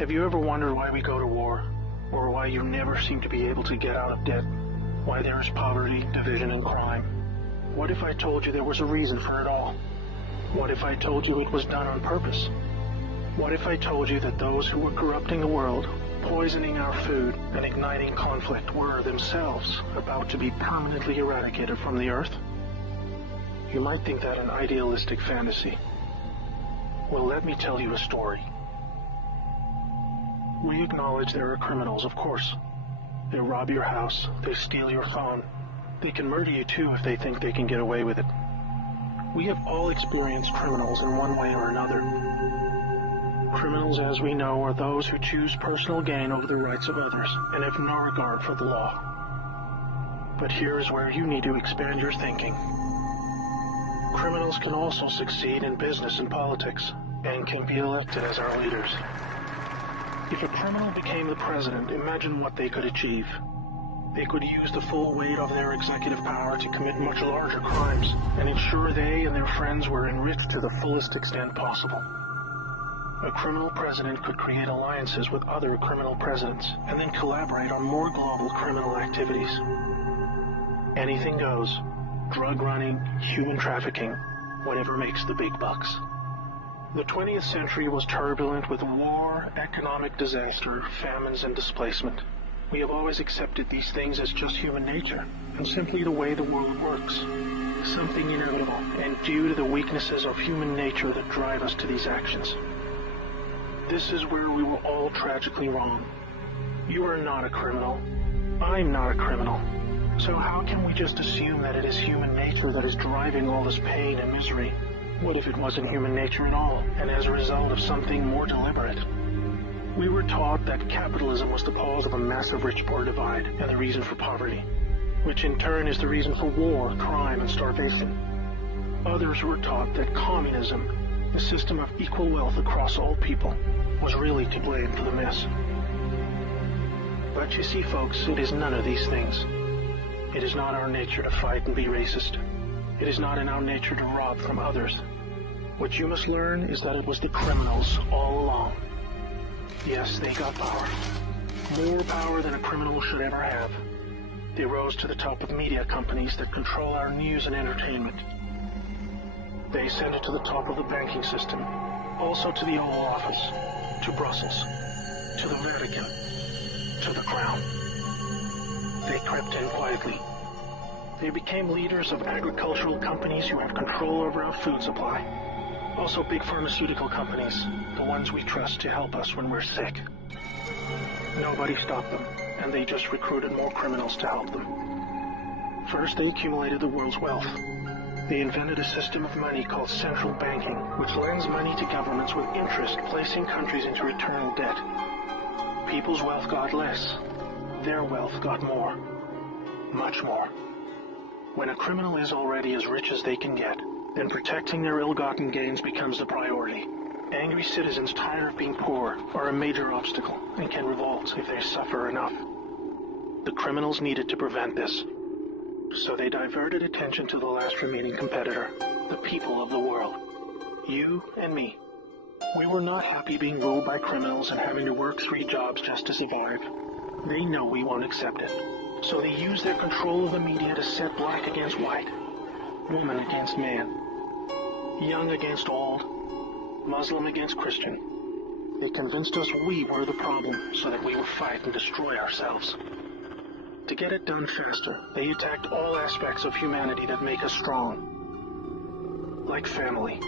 Have you ever wondered why we go to war? Or why you never seem to be able to get out of debt? Why there is poverty, division, and crime? What if I told you there was a reason for it all? What if I told you it was done on purpose? What if I told you that those who were corrupting the world, poisoning our food, and igniting conflict were themselves about to be permanently eradicated from the earth? You might think that an idealistic fantasy. Well, let me tell you a story. We acknowledge there are criminals, of course. They rob your house, they steal your phone. They can murder you too if they think they can get away with it. We have all experienced criminals in one way or another. Criminals, as we know, are those who choose personal gain over the rights of others and have no regard for the law. But here is where you need to expand your thinking. Criminals can also succeed in business and politics and can be elected as our leaders. If a criminal became the president, imagine what they could achieve. They could use the full weight of their executive power to commit much larger crimes and ensure they and their friends were enriched to the fullest extent possible. A criminal president could create alliances with other criminal presidents and then collaborate on more global criminal activities. Anything goes. Drug running, human trafficking, whatever makes the big bucks. The 20th century was turbulent with war, economic disaster, famines, and displacement. We have always accepted these things as just human nature, and simply the way the world works. Something inevitable, and due to the weaknesses of human nature that drive us to these actions. This is where we were all tragically wrong. You are not a criminal. I'm not a criminal. So how can we just assume that it is human nature that is driving all this pain and misery? What if it wasn't human nature at all, and as a result of something more deliberate? We were taught that capitalism was the cause of a massive rich-poor divide and the reason for poverty, which in turn is the reason for war, crime, and starvation. Others were taught that communism, the system of equal wealth across all people, was really to blame for the mess. But you see, folks, it is none of these things. It is not our nature to fight and be racist. It is not in our nature to rob from others. What you must learn is that it was the criminals all along. Yes, they got power. More power than a criminal should ever have. They rose to the top of media companies that control our news and entertainment. They ascended to the top of the banking system, also to the Oval Office, to Brussels, to the Vatican, to the Crown. They crept in quietly. They became leaders of agricultural companies who have control over our food supply. Also big pharmaceutical companies, the ones we trust to help us when we're sick. Nobody stopped them, and they just recruited more criminals to help them. First, they accumulated the world's wealth. They invented a system of money called central banking, which lends money to governments with interest, placing countries into eternal debt. People's wealth got less. Their wealth got more. Much more. When a criminal is already as rich as they can get, then protecting their ill-gotten gains becomes the priority. Angry citizens tired of being poor are a major obstacle and can revolt if they suffer enough. The criminals needed to prevent this. So they diverted attention to the last remaining competitor, the people of the world. You and me. We were not happy being ruled by criminals and having to work 3 jobs just to survive. They know we won't accept it. So they use their control of the media to set black against white, woman against man, young against old, Muslim against Christian. They convinced us we were the problem so that we would fight and destroy ourselves. To get it done faster, they attacked all aspects of humanity that make us strong. Like family.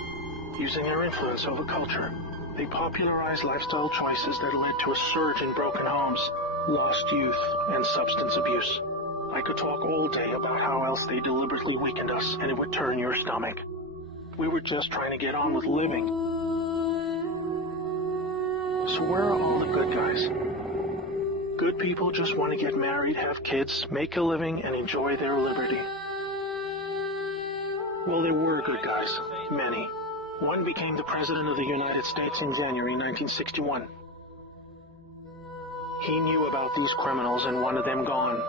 Using their influence over culture, they popularized lifestyle choices that led to a surge in broken homes, lost youth, and substance abuse. I could talk all day about how else they deliberately weakened us, and it would turn your stomach. We were just trying to get on with living. So where are all the good guys? Good people just want to get married, have kids, make a living, and enjoy their liberty. Well, there were good guys. Many. One became the President of the United States in January 1961. He knew about these criminals and wanted them gone.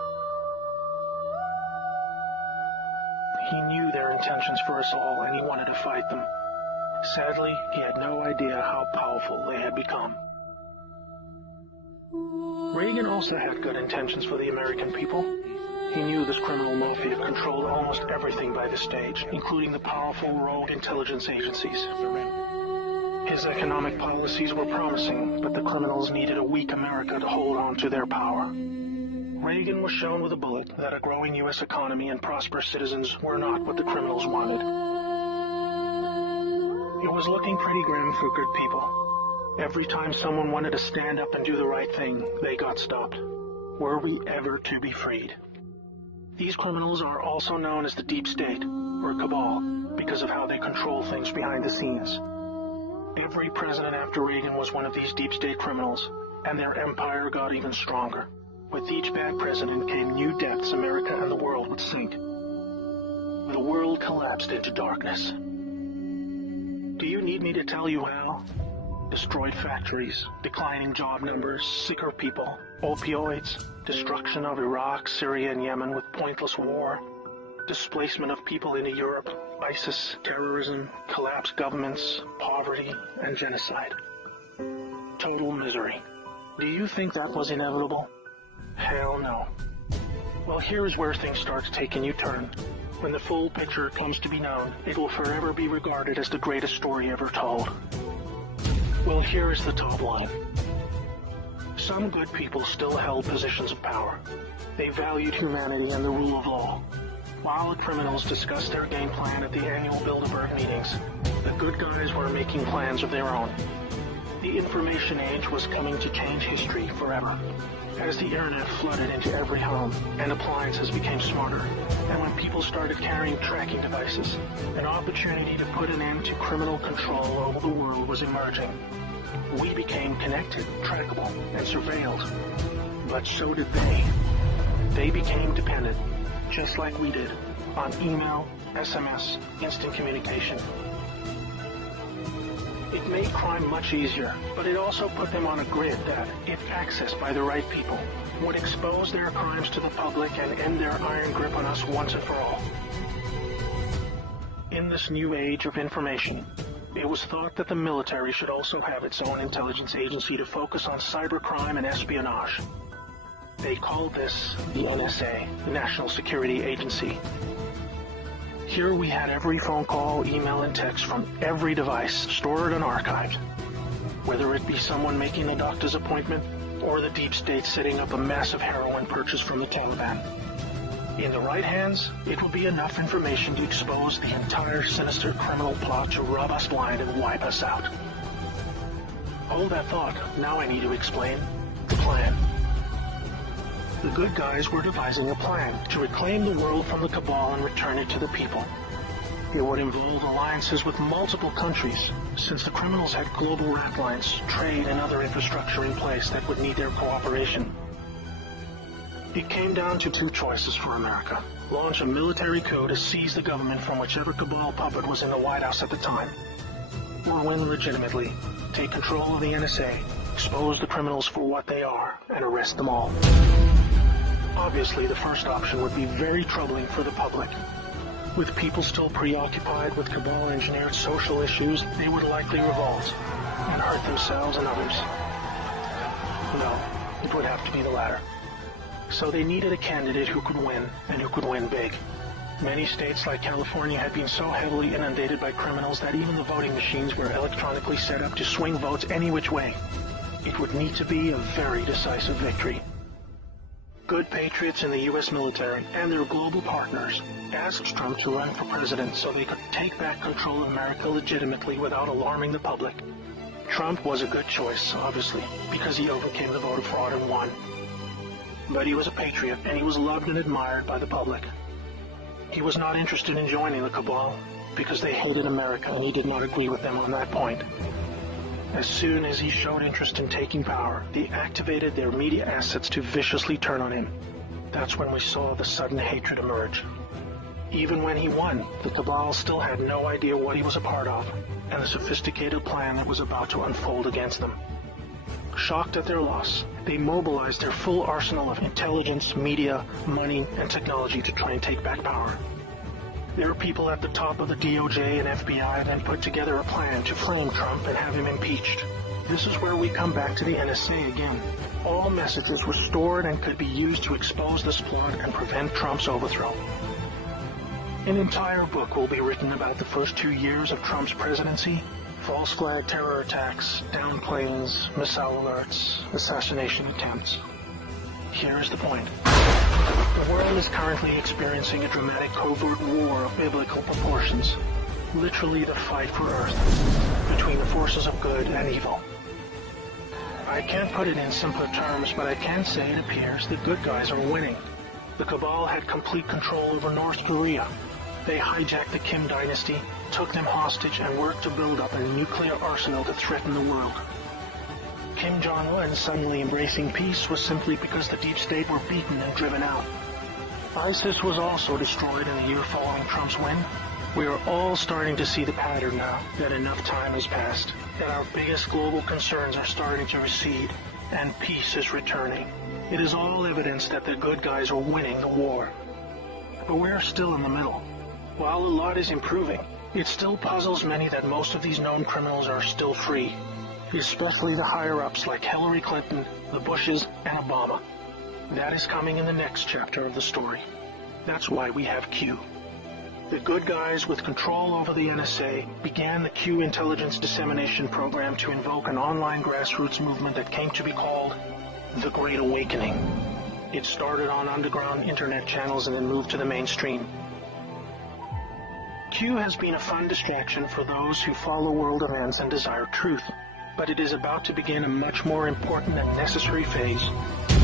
He knew their intentions for us all, and he wanted to fight them. Sadly, he had no idea how powerful they had become. Reagan also had good intentions for the American people. He knew this criminal mafia controlled almost everything by this stage, including the powerful rogue intelligence agencies. His economic policies were promising, but the criminals needed a weak America to hold on to their power. Reagan was shown with a bullet that a growing U.S. economy and prosperous citizens were not what the criminals wanted. It was looking pretty grim for good people. Every time someone wanted to stand up and do the right thing, they got stopped. Were we ever to be freed? These criminals are also known as the Deep State, or Cabal, because of how they control things behind the scenes. Every president after Reagan was one of these Deep State criminals, and their empire got even stronger. With each bad president came new depths America and the world would sink. The world collapsed into darkness. Do you need me to tell you how? Destroyed factories, declining job numbers, sicker people, opioids, destruction of Iraq, Syria, and Yemen with pointless war, displacement of people into Europe, ISIS, terrorism, collapsed governments, poverty, and genocide. Total misery. Do you think that was inevitable? Hell no. Well, here's where things start to take a new turn. When the full picture comes to be known, it will forever be regarded as the greatest story ever told. Well, here is the top line. Some good people still held positions of power. They valued humanity and the rule of law. While the criminals discussed their game plan at the annual Bilderberg meetings, the good guys were making plans of their own. The information age was coming to change history forever. As the internet flooded into every home and appliances became smarter, and when people started carrying tracking devices, an opportunity to put an end to criminal control over the world was emerging. We became connected, trackable, and surveilled. But so did they. They became dependent, just like we did, on email, SMS, instant communication. It made crime much easier, but it also put them on a grid that, if accessed by the right people, would expose their crimes to the public and end their iron grip on us once and for all. In this new age of information, it was thought that the military should also have its own intelligence agency to focus on cybercrime and espionage. They called this the NSA, the National Security Agency. Here we had every phone call, email, and text from every device stored and archived. Whether it be someone making a doctor's appointment or the Deep State setting up a massive heroin purchase from the Taliban. In the right hands, it would be enough information to expose the entire sinister criminal plot to rob us blind and wipe us out. Hold that thought. Now I need to explain the plan. The good guys were devising a plan to reclaim the world from the cabal and return it to the people. It would involve alliances with multiple countries, since the criminals had global rat lines, trade, and other infrastructure in place that would need their cooperation. It came down to two choices for America. Launch a military coup to seize the government from whichever cabal puppet was in the White House at the time. Or win legitimately, take control of the NSA, expose the criminals for what they are, and arrest them all. Obviously, the first option would be very troubling for the public. With people still preoccupied with cabal-engineered social issues, they would likely revolt and hurt themselves and others. No, it would have to be the latter. So they needed a candidate who could win, and who could win big. Many states like California had been so heavily inundated by criminals that even the voting machines were electronically set up to swing votes any which way. It would need to be a very decisive victory. Good patriots in the U.S. military and their global partners asked Trump to run for president so they could take back control of America legitimately without alarming the public. Trump was a good choice, obviously, because he overcame the voter fraud and won. But he was a patriot, and he was loved and admired by the public. He was not interested in joining the cabal, because they hated America, and he did not agree with them on that point. As soon as he showed interest in taking power, they activated their media assets to viciously turn on him. That's when we saw the sudden hatred emerge. Even when he won, the cabal still had no idea what he was a part of, and the sophisticated plan that was about to unfold against them. Shocked at their loss, they mobilized their full arsenal of intelligence, media, money, and technology to try and take back power. There are people at the top of the DOJ and FBI that put together a plan to frame Trump and have him impeached. This is where we come back to the NSA again. All messages were stored and could be used to expose this plot and prevent Trump's overthrow. An entire book will be written about the first 2 years of Trump's presidency: false flag terror attacks, downed planes, missile alerts, assassination attempts. Here is the point. The world is currently experiencing a dramatic covert war of biblical proportions. Literally the fight for Earth between the forces of good and evil. I can't put it in simpler terms, but I can say it appears the good guys are winning. The cabal had complete control over North Korea. They hijacked the Kim dynasty, took them hostage, and worked to build up a nuclear arsenal to threaten the world. Kim Jong-un suddenly embracing peace was simply because the deep state were beaten and driven out. ISIS was also destroyed in the year following Trump's win. We are all starting to see the pattern now, that enough time has passed, that our biggest global concerns are starting to recede, and peace is returning. It is all evidence that the good guys are winning the war. But we are still in the middle. While a lot is improving, it still puzzles many that most of these known criminals are still free, especially the higher-ups like Hillary Clinton, the Bushes, and Obama. That is coming in the next chapter of the story. That's why we have Q. The good guys with control over the NSA began the Q intelligence dissemination program to invoke an online grassroots movement that came to be called the Great Awakening. It started on underground internet channels and then moved to the mainstream. Q has been a fun distraction for those who follow world events and desire truth, but it is about to begin a much more important and necessary phase: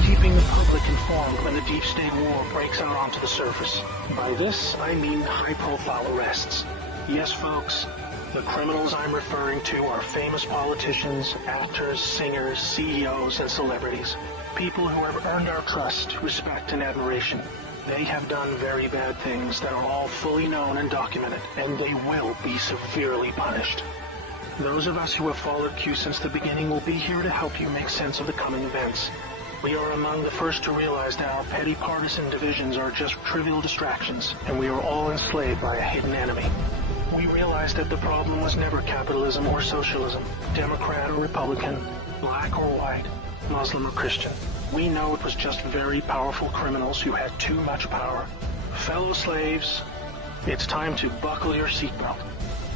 keeping the public informed when the deep state war breaks out onto the surface. By this, I mean high-profile arrests. Yes, folks, the criminals I'm referring to are famous politicians, actors, singers, CEOs, and celebrities. People who have earned our trust, respect, and admiration. They have done very bad things that are all fully known and documented, and they will be severely punished. Those of us who have followed Q since the beginning will be here to help you make sense of the coming events. We are among the first to realize that our petty partisan divisions are just trivial distractions, and we are all enslaved by a hidden enemy. We realize that the problem was never capitalism or socialism, Democrat or Republican, black or white, Muslim or Christian. We know it was just very powerful criminals who had too much power. Fellow slaves, it's time to buckle your seatbelt,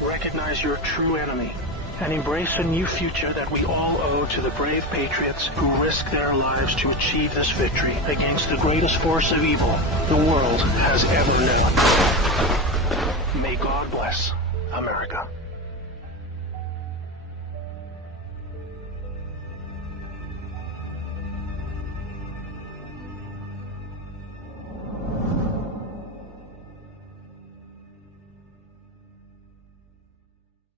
recognize your true enemy, and embrace a new future that we all owe to the brave patriots who risked their lives to achieve this victory against the greatest force of evil the world has ever known. May God bless America.